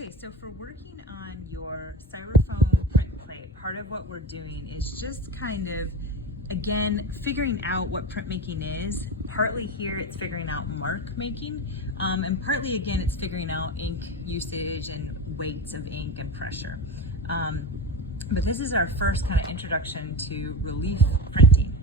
Okay, so for working on your styrofoam print plate, part of what we're doing is just kind of, again, figuring out what printmaking is. Partly here it's figuring out mark making, and partly again it's figuring out ink usage and weights of ink and pressure. But this is our first kind of introduction to relief printing.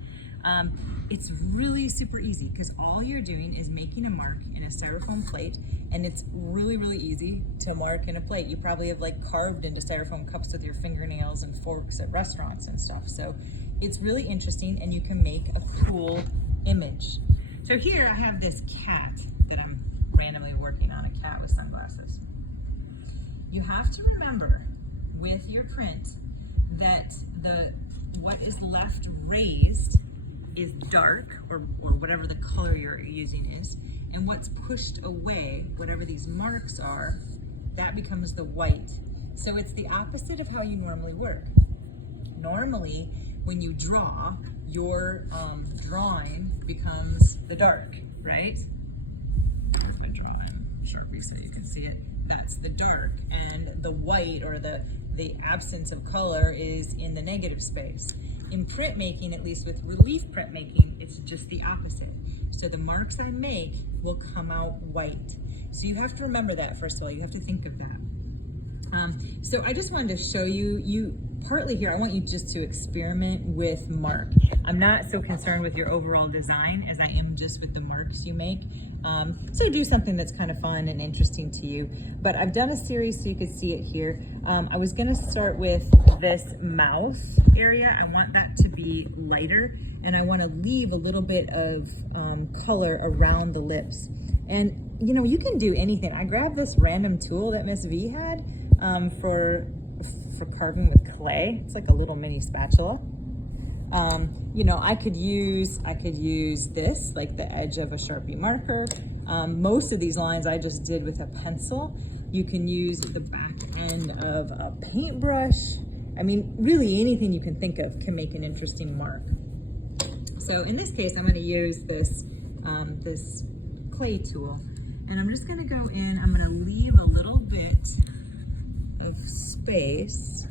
It's really super easy because all you're doing is making a mark in a styrofoam plate, and it's really easy to mark in a plate. You probably have like carved into styrofoam cups with your fingernails and forks at restaurants and stuff. So it's really interesting, and you can make a cool image. So here I have this cat that I'm randomly working on, a cat with sunglasses. You have to remember with your print that what is left raised is dark, or whatever the color you're using is, and what's pushed away, whatever these marks are, that becomes the white. So it's the opposite of how you normally work. Normally, when you draw, your drawing becomes the dark, right? If I draw in Sharpie so you can see it, that's the dark, and the white, or the absence of color, is in the negative space. In printmaking, at least with relief printmaking, it's just the opposite. So the marks I make will come out white. So you have to remember that, first of all. You have to think of that. So I just wanted to show you, partly here, I want you just to experiment with mark. I'm not so concerned with your overall design as I am just with the marks you make. So do something that's kind of fun and interesting to you. But I've done a series so you could see it here. I was gonna start with this mouth area. I want that to be lighter, and I wanna leave a little bit of color around the lips. And you know, you can do anything. I grabbed this random tool that Miss V had for carving with clay. It's like a little mini spatula. You know, I could use this, like the edge of a Sharpie marker. Most of these lines I just did with a pencil. You can use the back end of a paintbrush. I mean, really anything you can think of can make an interesting mark. So in this case, I'm going to use this this clay tool, and I'm just going to go in. I'm going to leave a little bit of space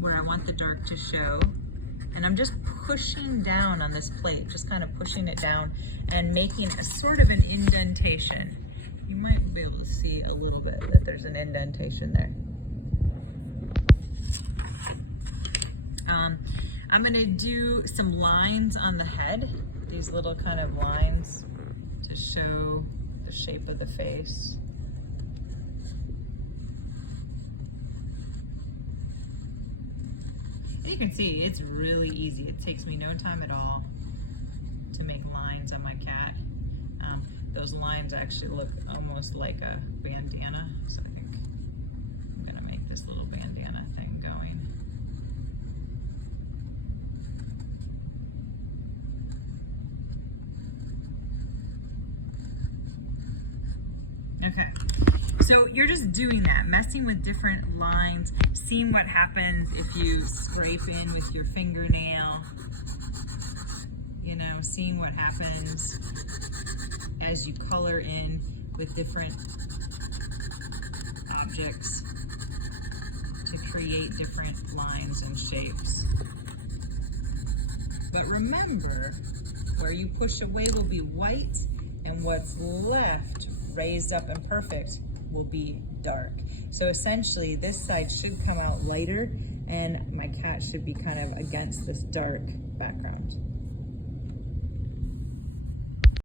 where I want the dark to show, and I'm just pushing down on this plate, just kind of pushing it down and making a sort of an indentation. You might be able to see a little bit that there's an indentation there. I'm gonna do some lines on the head, these little kind of lines to show the shape of the face. You can see it's really easy. It takes me no time at all to make lines on my cat. Those lines actually look almost like a bandana, so I think I'm gonna make this little bandana thing going. Okay. So you're just doing that, messing with different lines, seeing what happens if you scrape in with your fingernail, you know, seeing what happens as you color in with different objects to create different lines and shapes. But remember, where you push away will be white, and what's left, raised up and perfect, will be dark. So essentially this side should come out lighter, and my cat should be kind of against this dark background.